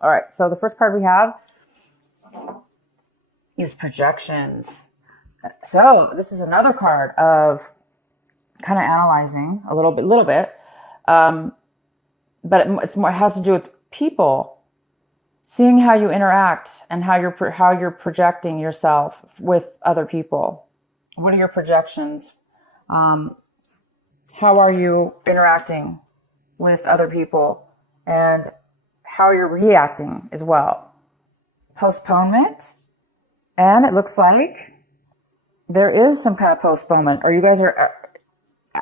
All right. So the first card we have is projections. So this is another card of kind of analyzing a little bit. But it's more, it has to do with people, seeing how you interact and how you're projecting yourself with other people. What are your projections? How are you interacting with other people, and how you're reacting as well? Postponement, and it looks like there is some kind of postponement, or you guys are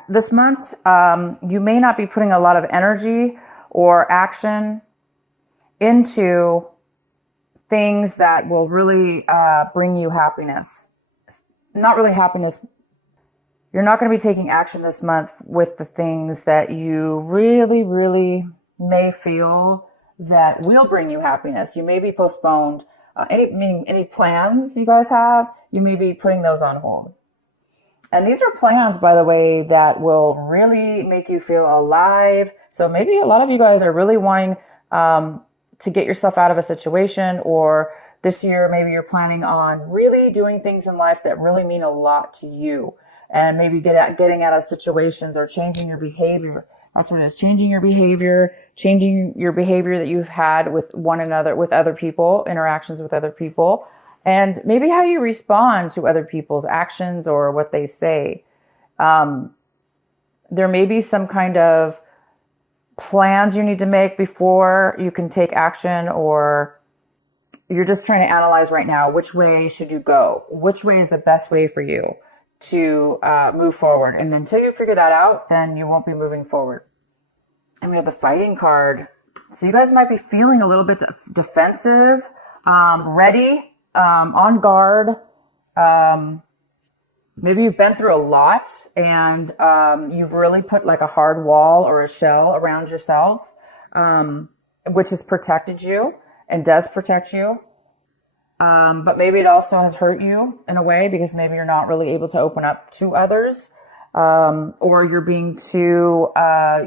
this month. You may not be putting a lot of energy or action into things that will really bring you happiness. Not really happiness. You're not going to be taking action this month with the things that you really, really may feel that will bring you happiness. You may be postponed. Any plans you guys have, you may be putting those on hold. And these are plans, by the way, that will really make you feel alive. So maybe a lot of you guys are really wanting to get yourself out of a situation, or this year maybe you're planning on really doing things in life that really mean a lot to you, and maybe getting out of situations or changing your behavior. That's what it is. Changing your behavior that you've had with one another, with other people, interactions with other people. And maybe how you respond to other people's actions or what they say. There may be some kind of plans you need to make before you can take action, or you're just trying to analyze right now, which way should you go? Which way is the best way for you to move forward? And until you figure that out, then you won't be moving forward. And we have the fighting card. So you guys might be feeling a little bit defensive, ready, on guard. Maybe you've been through a lot, and you've really put like a hard wall or a shell around yourself, which has protected you and does protect you. But maybe it also has hurt you in a way, because maybe you're not really able to open up to others, or you're being too,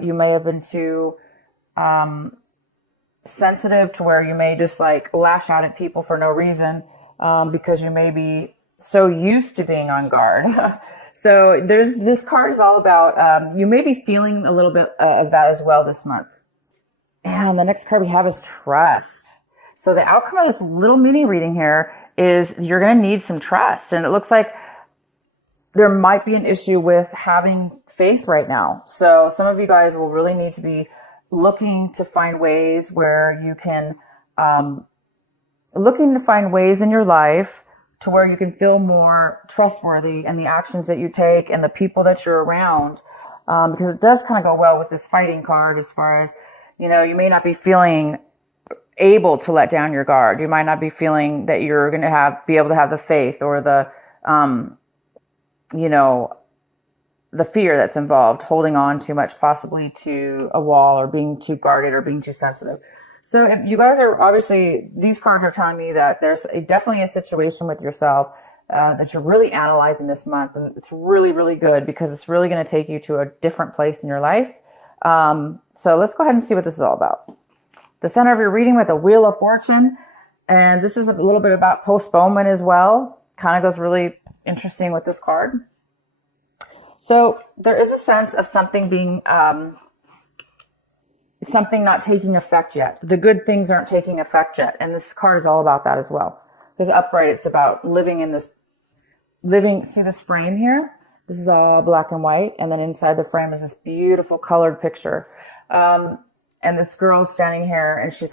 you may have been too sensitive to where you may just like lash out at people for no reason, because you may be so used to being on guard. So this card is all about, you may be feeling a little bit of that as well this month. And the next card we have is trust. So the outcome of this little mini reading here is you're going to need some trust. And it looks like there might be an issue with having faith right now. So some of you guys will really need to be looking to find ways where you can, looking to find ways in your life to where you can feel more trustworthy in the actions that you take and the people that you're around. Because it does kind of go well with this fighting card, as far as, you know, you may not be feeling able to let down your guard. You might not be feeling that you're going to be able to have the faith or the, the fear that's involved, holding on too much, possibly to a wall, or being too guarded, or being too sensitive. So if you guys are, obviously, these cards are telling me that there's definitely a situation with yourself that you're really analyzing this month. And it's really, really good, because it's really going to take you to a different place in your life. So let's go ahead and see what this is all about. The center of your reading with a Wheel of Fortune. And this is a little bit about postponement as well. Kind of goes really interesting with this card. So there is a sense of something being, something not taking effect yet. The good things aren't taking effect yet. And this card is all about that as well. Because upright, it's about see this frame here? This is all black and white. And then inside the frame is this beautiful colored picture. And this girl standing here, and she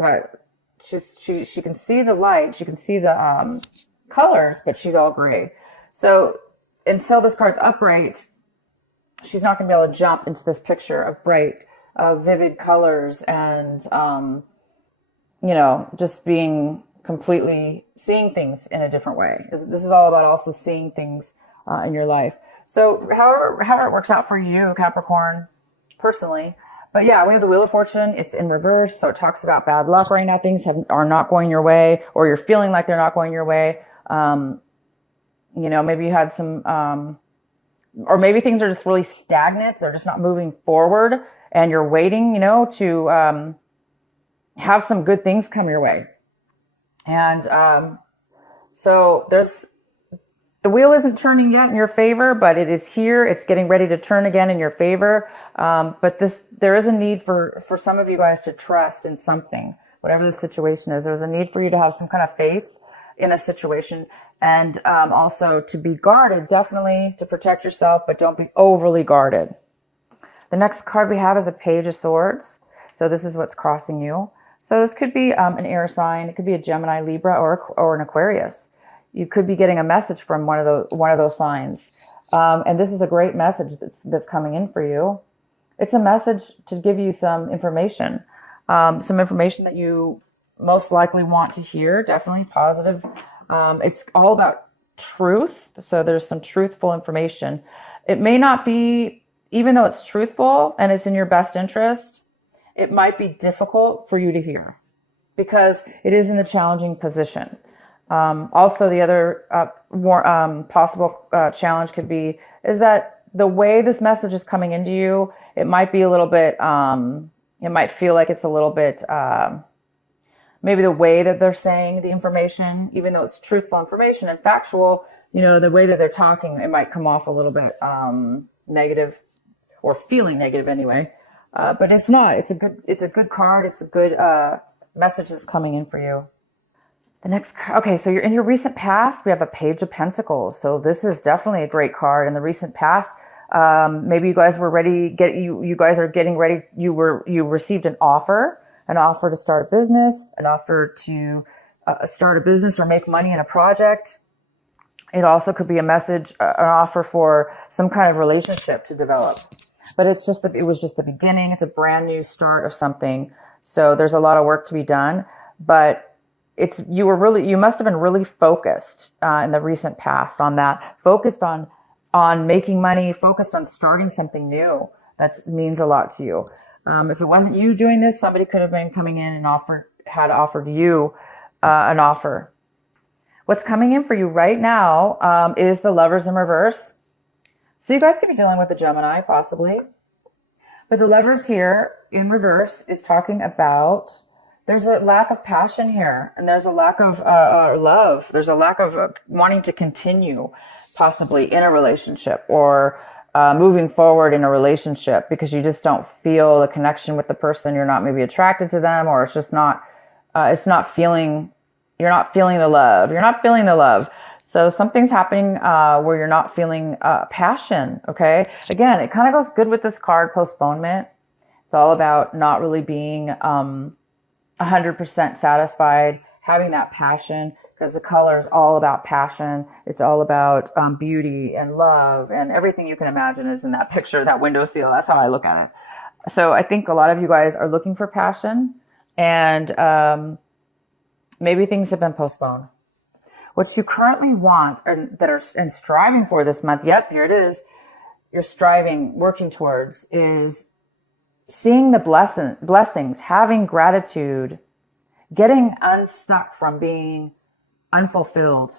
can see the light. She can see the colors, but she's all gray. So until this card's upright, she's not going to be able to jump into this picture of bright, vivid colors and, just being completely seeing things in a different way. This is all about also seeing things in your life. So however it works out for you, Capricorn, personally. But yeah, we have the Wheel of Fortune. It's in reverse. So it talks about bad luck right now. Things are not going your way, or you're feeling like they're not going your way. Maybe you had some, or maybe things are just really stagnant. They're just not moving forward, and you're waiting, to have some good things come your way. And so the wheel isn't turning yet in your favor, but it is here. It's getting ready to turn again in your favor. But there is a need for some of you guys to trust in something, whatever the situation is. There's a need for you to have some kind of faith in a situation, and also to be guarded, definitely to protect yourself, but don't be overly guarded. The next card we have is the Page of Swords. So this is what's crossing you. So this could be an air sign. It could be a Gemini, Libra, or an Aquarius. You could be getting a message from one of those signs. And this is a great message that's coming in for you. It's a message to give you some information that you most likely want to hear, definitely positive. It's all about truth. So there's some truthful information. It may not be, even though it's truthful and it's in your best interest, it might be difficult for you to hear because it is in a challenging position. Also, the other more possible challenge could be is that the way this message is coming into you, it might be a little bit, it might feel like it's a little bit, maybe the way that they're saying the information, even though it's truthful information and factual, the way that they're talking, it might come off a little bit negative or feeling negative anyway. But it's not. It's a good card. It's a good message that's coming in for you. The next, okay, so you're in your recent past. We have a Page of Pentacles. So this is definitely a great card. In the recent past, maybe you guys were ready. You guys are getting ready. You received an offer to start a business, an offer to start a business or make money in a project. It also could be a message, an offer for some kind of relationship to develop. But it was just the beginning. It's a brand new start of something. So there's a lot of work to be done. But you must have been really focused in the recent past on that. Focused on making money. Focused on starting something new. That means a lot to you. If it wasn't you doing this, somebody could have been coming in and had offered you an offer. What's coming in for you right now is the Lovers in reverse. So you guys could be dealing with a Gemini, possibly. But the Lovers here in reverse is talking about there's a lack of passion here. And there's a lack of love. There's a lack of wanting to continue, possibly, in a relationship or moving forward in a relationship because you just don't feel the connection with the person. You're not maybe attracted to them, or it's just not, you're not feeling the love. You're not feeling the love. So something's happening where you're not feeling passion, okay? Again, it kind of goes good with this card, postponement. It's all about not really being 100% satisfied, having that passion, because the color is all about passion. It's all about beauty and love, and everything you can imagine is in that picture, that windowsill. That's how I look at it. So I think a lot of you guys are looking for passion, and maybe things have been postponed. What you currently want and striving for this month, yep, here it is, you're striving, working towards, is seeing the blessings, having gratitude, getting unstuck from being unfulfilled,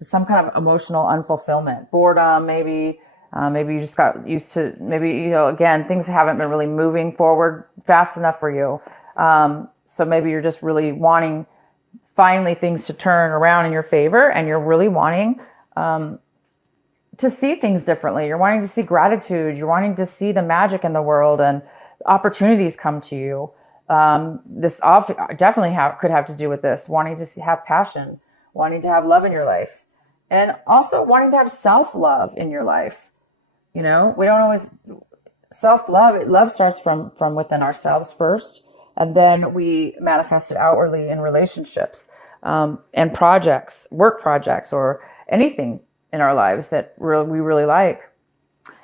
some kind of emotional unfulfillment, boredom, maybe you just got used to, maybe, again, things haven't been really moving forward fast enough for you. So maybe you're just really wanting finally things to turn around in your favor, and you're really wanting to see things differently. You're wanting to see gratitude. You're wanting to see the magic in the world and opportunities come to you. This definitely could have to do with this, wanting to have passion, wanting to have love in your life, and also wanting to have self-love in your life. We don't always self-love. Love starts from within ourselves first. And then we manifest it outwardly in relationships and projects, work projects, or anything in our lives that we really like.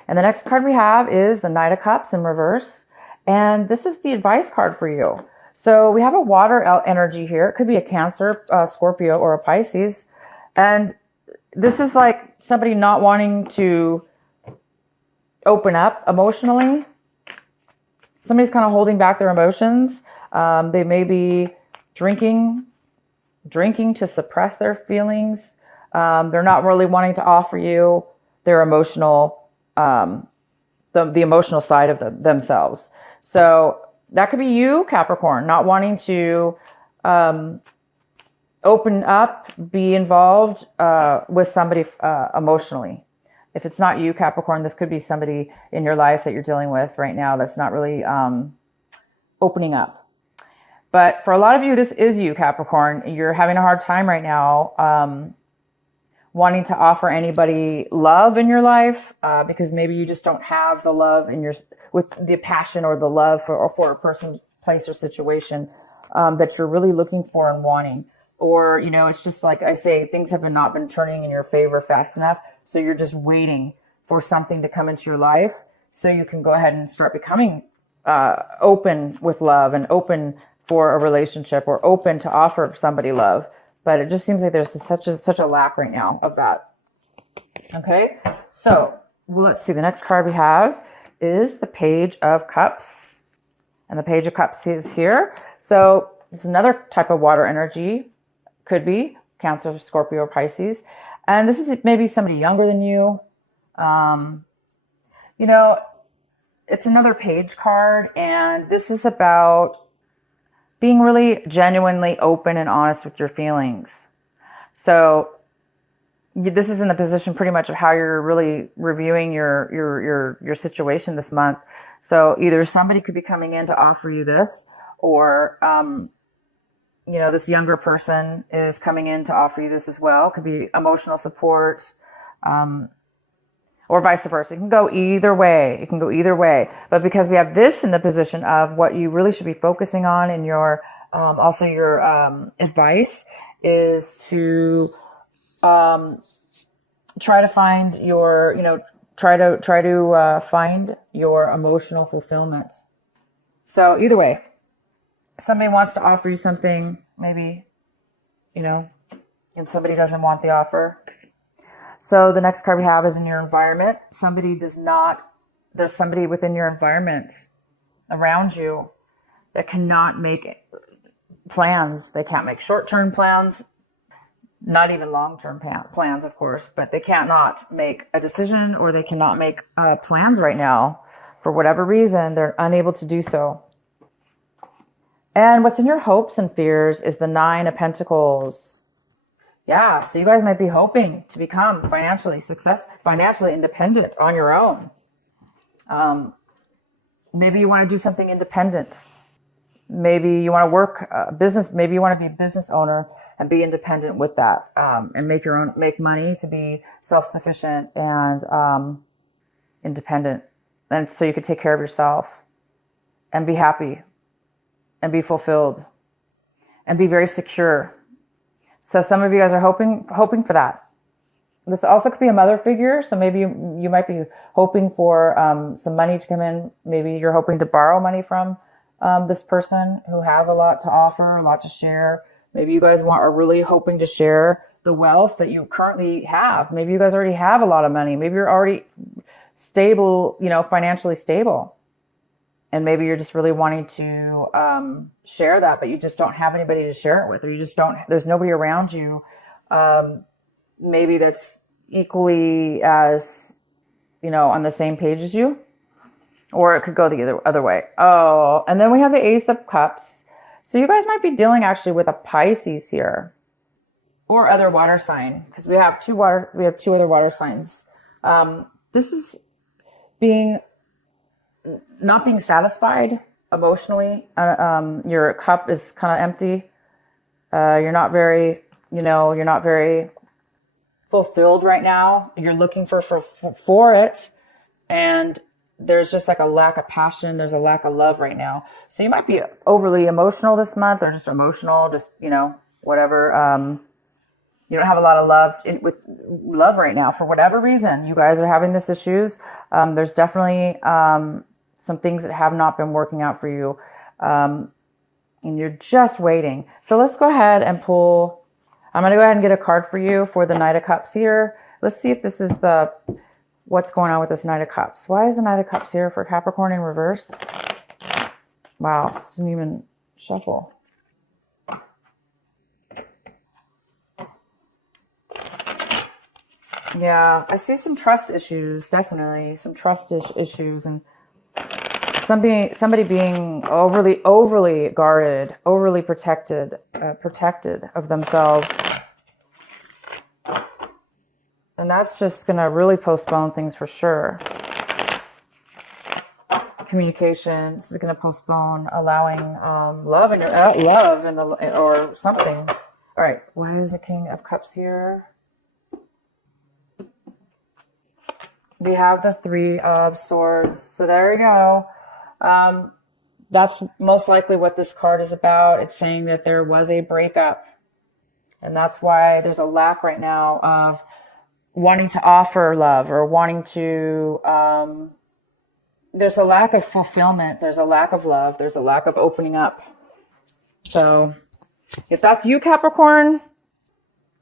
And the next card we have is the Knight of Cups in reverse. And this is the advice card for you. So we have a water energy here. It could be a Cancer, Scorpio, or a Pisces. And this is like somebody not wanting to open up emotionally. Somebody's kind of holding back their emotions. They may be drinking to suppress their feelings. They're not really wanting to offer you their emotional, the emotional side of themselves. So that could be you, Capricorn, not wanting to open up, be involved with somebody emotionally. If it's not you, Capricorn, this could be somebody in your life that you're dealing with right now that's not really opening up. But for a lot of you, this is you, Capricorn. You're having a hard time right now wanting to offer anybody love in your life because maybe you just don't have the love in with the passion or the love for a person, place, or situation that you're really looking for and wanting. Or, you know, it's just like I say, things have not been turning in your favor fast enough. So you're just waiting for something to come into your life so you can go ahead and start becoming open with love and open for a relationship or open to offer somebody love. But it just seems like there's such a lack right now of that. Okay, so let's see. The next card we have is the Page of Cups. And the Page of Cups is here. So it's another type of water energy. Could be Cancer, Scorpio, or Pisces. And this is maybe somebody younger than you. You know, it's another page card. And this is about being really genuinely open and honest with your feelings. So this is in the position pretty much of how you're really reviewing your situation this month. So either somebody could be coming in to offer you this, or you know, this younger person is coming in to offer you this as well. It could be emotional support, or vice versa. It can go either way. It can go either way. But because we have this in the position of what you really should be focusing on in your, also your advice is to try to find your, you know, try to find your emotional fulfillment. So either way. Somebody wants to offer you something, maybe, you know, and somebody doesn't want the offer. So the next card we have is in your environment. There's somebody within your environment around you that cannot make plans. They can't make short-term plans, not even long-term plans, of course, but they cannot make a decision or they cannot make plans right now. For whatever reason, they're unable to do so. And what's in your hopes and fears is the Nine of Pentacles. Yeah, so you guys might be hoping to become financially independent on your own. Maybe you want to do something independent. Maybe you want to work business. Maybe you want to be a business owner and be independent with that, and make money to be self-sufficient and independent, and so you could take care of yourself and be happy and be fulfilled and be very secure. So some of you guys are hoping for that. This also could be a mother figure. So maybe you might be hoping for some money to come in. Maybe you're hoping to borrow money from this person who has a lot to offer, a lot to share. Maybe you guys are really hoping to share the wealth that you currently have. Maybe you guys already have a lot of money. Maybe you're already stable, you know, financially stable. And maybe you're just really wanting to share that, but you just don't have anybody to share it with, or there's nobody around you maybe that's equally as, you know, on the same page as you. Or it could go the other way. Oh, and then we have the Ace of Cups. So you guys might be dealing actually with a Pisces here, or other water sign, because we have two other water signs. This is not being satisfied emotionally. Your cup is kind of empty. You're not very fulfilled right now. You're looking for it, and there's just like a lack of passion. There's a lack of love right now. So you might be overly emotional this month, or just emotional, just, you know, whatever. You don't have a lot of love love right now for whatever reason. You guys are having this issues. There's definitely some things that have not been working out for you, and you're just waiting. So let's go ahead and pull. I'm going to go ahead and get a card for you for the Knight of Cups here. Let's see if this is what's going on with this Knight of Cups. Why is the Knight of Cups here for Capricorn in reverse? Wow, this didn't even shuffle. Yeah, I see some trust issues, definitely some trust issues, and somebody being overly guarded, overly protected of themselves. And that's just going to really postpone things for sure. Communication is going to postpone allowing love in your love in the or something. All right, why is the King of Cups here? We have the Three of Swords. So there we go. That's most likely what this card is about. It's saying that there was a breakup. And that's why there's a lack right now of wanting to offer love or wanting to, there's a lack of fulfillment. There's a lack of love. There's a lack of opening up. So if that's you, Capricorn,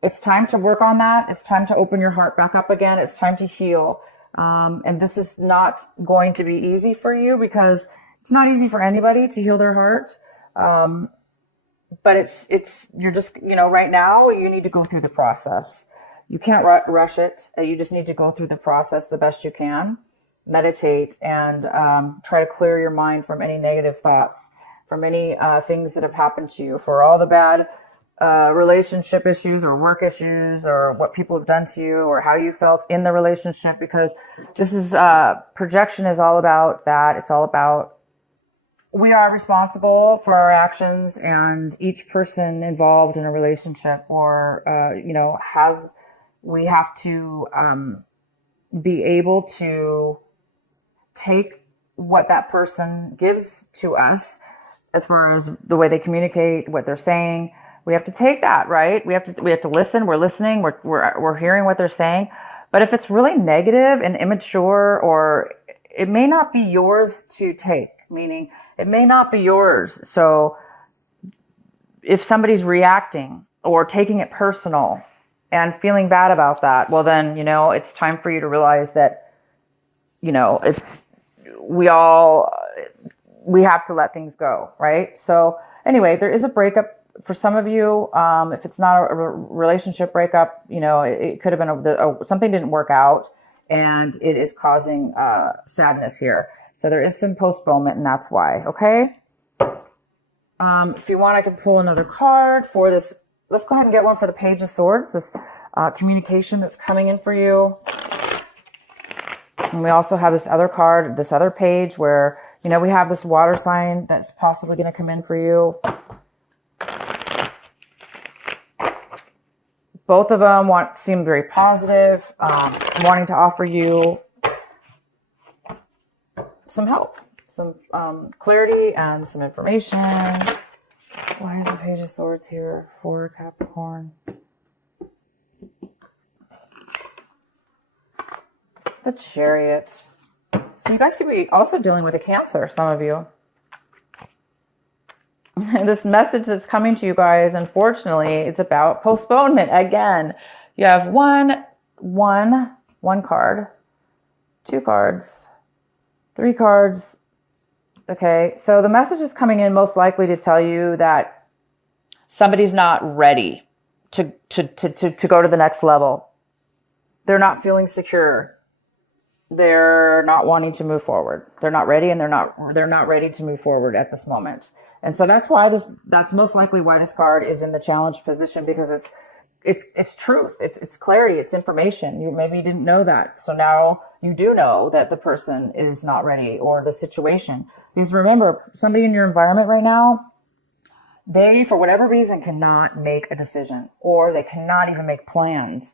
it's time to work on that. It's time to open your heart back up again. It's time to heal. And this is not going to be easy for you because it's not easy for anybody to heal their heart. But you're just, right now you need to go through the process. You can't rush it. You just need to go through the process the best you can. Meditate and try to clear your mind from any negative thoughts, from any things that have happened to you, for all the bad relationship issues or work issues or what people have done to you or how you felt in the relationship, because this is projection is all about that. It's all about we are responsible for our actions, and each person involved in a relationship or we have to be able to take what that person gives to us as far as the way they communicate, what they're saying. We have to take that, right? We have to listen. We're listening. We're hearing what they're saying. But if it's really negative and immature, or it may not be yours to take, meaning it may not be yours. So if somebody's reacting or taking it personal and feeling bad about that, well then, it's time for you to realize that, we have to let things go, right? So anyway, there is a breakup for some of you. If it's not a relationship breakup, it could have been something didn't work out, and it is causing sadness here. So there is some postponement, and that's why. Okay. If you want, I can pull another card for this. Let's go ahead and get one for the Page of Swords. This communication that's coming in for you. And we also have this other card, this other page where, we have this water sign that's possibly going to come in for you. Both of them seem very positive, wanting to offer you some help, some clarity, and some information. Why is the Page of Swords here for Capricorn? The Chariot. So you guys could be also dealing with a Cancer, some of you. This message that's coming to you guys, unfortunately, it's about postponement again. You have one card, 2 cards, 3 cards. Okay, so the message is coming in most likely to tell you that somebody's not ready to go to the next level. They're not feeling secure. They're not wanting to move forward. They're not ready, and they're not ready to move forward at this moment. And so that's most likely why this card is in the challenge position, because it's truth. It's clarity. It's information. Maybe you didn't know that. So now you do know that the person is not ready, or the situation. Because remember, somebody in your environment right now, they, for whatever reason, cannot make a decision, or they cannot even make plans.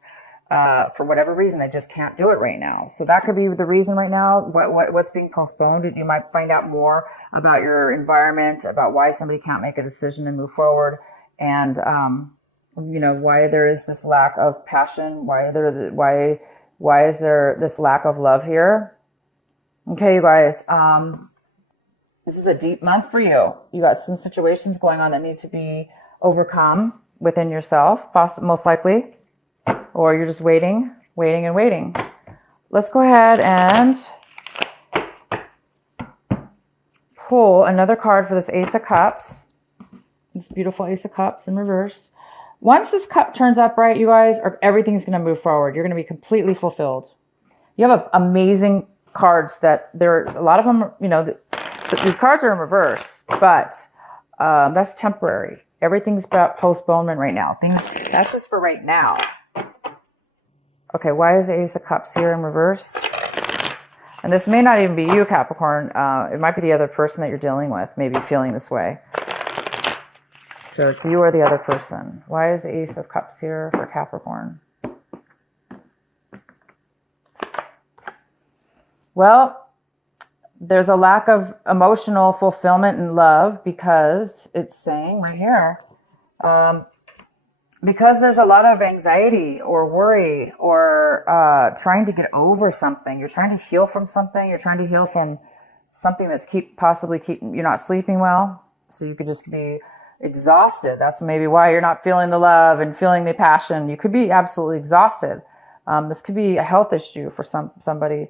For whatever reason, they just can't do it right now. So that could be the reason right now, what's being postponed. You might find out more about your environment, about why somebody can't make a decision and move forward, and why there is this lack of passion, why is there this lack of love here. Okay, you guys, this is a deep month for you. You got some situations going on that need to be overcome within yourself, most likely. Or you're just waiting. Let's go ahead and pull another card for this Ace of Cups. This beautiful Ace of Cups in reverse. Once this cup turns upright, you guys, everything's going to move forward. You're going to be completely fulfilled. You have amazing cards that a lot of them, So these cards are in reverse, but that's temporary. Everything's about postponement right now. That's just for right now. Okay, why is the Ace of Cups here in reverse? And this may not even be you, Capricorn. It might be the other person that you're dealing with, maybe feeling this way. So it's you or the other person. Why is the Ace of Cups here for Capricorn? Well, there's a lack of emotional fulfillment and love because it's saying right here, because there's a lot of anxiety or worry or trying to get over something. You're trying to heal from something. You're trying to heal from something that's possibly keeping you're not sleeping well. So you could just be exhausted. That's maybe why you're not feeling the love and feeling the passion. You could be absolutely exhausted. This could be a health issue for somebody.